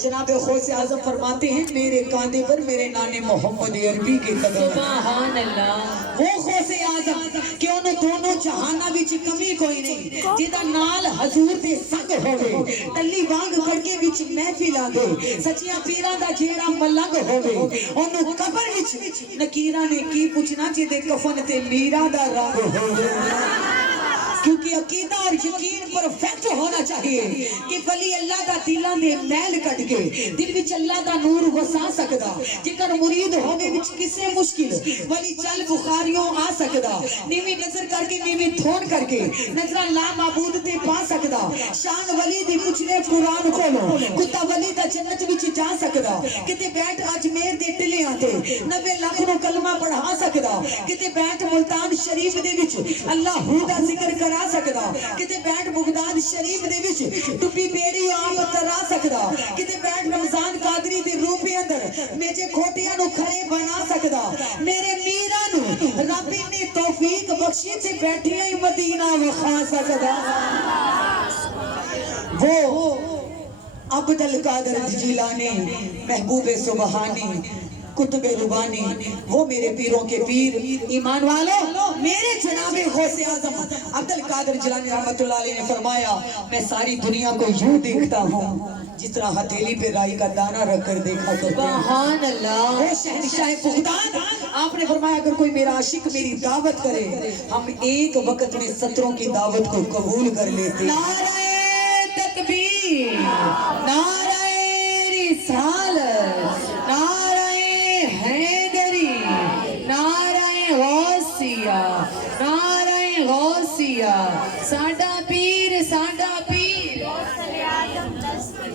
جناب غوث اعظم فرماتے ہیں میرے کاندھے پر میرے نانے محمد عربی کے قدم سبحان اللہ وہ غوث اعظم کہ انہوں دونوں جہانہ وچ کمی کوئی نہیں جیدہ نال حضور دے سنگ ہوئے تلی وانگ کڑکے وچ محفل آگے سچیاں پیران دا جیڑا ملنگ ہوئے انہوں قبر وچ نکیرہ نے کی پوچھنا جیدے کفن تے میرا دا رنگ ہوئے کیونکہ عقیدہ اور یقین پرفیکٹ ہونا چاہیے کہ ولی اللہ دا دلان دے میل کٹ کے دل وچ اللہ دا نور وسا سکدا جکر مرید ہونے وچ کسے مشکل ولی چل بخاریوں آ سکدا نیوی نظر کر کے نیوی تھون کر کے نظرہ لا معبود تے پا سکدا شان ولی دی پچھلے قرآن کھولو کتا ولی دا جنت وچ جا سکدا کتے بیٹھ اجمیر دے ٹلے آتے 90 لاکھ نو کلمہ پڑھا سکدا کتے بیٹھ ملتان شریف دے وچ اللہ ہو دا ذکر کرا سکدا کتے بیٹھ بغداد شریف دے وچ ٹپی بیڑی آپ ترا سکدا کتے بیٹھ رمضان قادری دے روپے اندر میجے کھوٹیاں نو کھڑے بنا سکدا میرے میرا نو رب نے توفیق بخشی تے بیٹھیاں ہی مدینہ وخا سکدا وہ عبد القادر جیلانی محبوب سبحانی کتب ربانی وہ میرے پیروں کے پیر ایمان والوں میرے جناب غوث اعظم عبد القادر جیلانی رحمت اللہ علیہ نے فرمایا میں ساری دنیا کو یوں دیکھتا ہوں جس طرح ہتھیلی پہ رائی کا دانہ رکھ کر دیکھا کرتے ہیں سبحان اللہ وہ شہنشاہ بغداد آپ نے فرمایا اگر کوئی میرا عاشق میری دعوت کرے ہم ایک وقت میں 17 کی دعوت کو قبول کر لیتے نعرہ تکبیر نعرہ رسالت نعرہ حیدری نعرہ غوثیہ نعرہ غوثیہ ساڈا پیر ساڈا پیر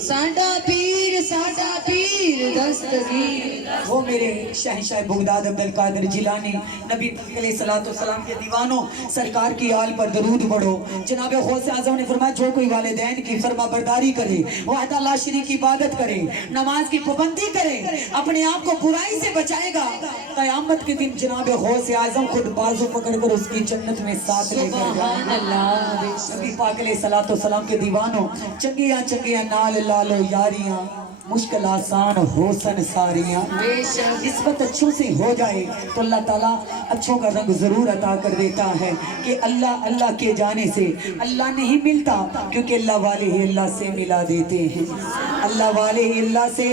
ساڈا پیر ساڈا پیر دستگیر وہ میرے شہنشاہ بغداد عبد القادر جیلانی نبی علیہ السلام کے دیوانوں سرکار کی آل پر درود پڑھو جناب غوث اعظم نے فرمایا جو کوئی والدین کی فرما برداری کرے وحدہ لا شریک کی عبادت کرے نماز کی پابندی کرے اپنے آپ کو برائی سے بچائے گا قیامت کے دن جناب غوث اعظم خود بازو پکڑ کر اس کی جنت میں ساتھ لے کر سبحان اللہ نبی پاک علیہ السلام کے دیوانوں چنگیاں چنگیاں نال لالو یاریاں مشکل آسان حسن ساریاں نسبت اچھوں سے ہو جائے تو اللہ تعالیٰ اچھوں کا رنگ ضرور عطا کر دیتا ہے کہ اللہ اللہ کے جانے سے اللہ نہیں ملتا کیونکہ اللہ والے ہی اللہ سے ملا دیتے ہیں اللہ والے ہی اللہ سے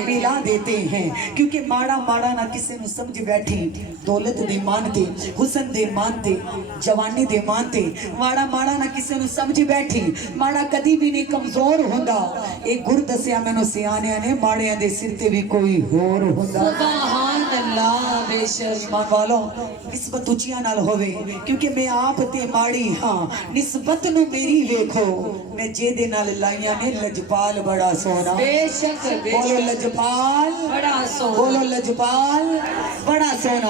ملا دیتے ہیں کیونکہ ماڑا ماڑا نہ کسے نو سمجھ بیٹھی دولت دے مانتے حسن دے مانتے جوانی دے مانتے ماڑا ماڑا نہ کسے نو سمجھ بیٹھی ماڑا کدی بھی نہیں کمزور ہوندہ ایک گر دسیا میں سیانے نے ماڑیاں دے سرتے بھی کوئی ہور ہوندہ سبحان اللہ بے شک ایمان والوں نسبت اچھیاں نال ہوئے کیونکہ میں آپ تے ماڑی ہاں نسبت نو میری ویکھو میں جے دے نال لائیاں نے لجپال بڑا سونا بے شک بولو لجپال بڑا سونا بولو لجپال بڑا سونا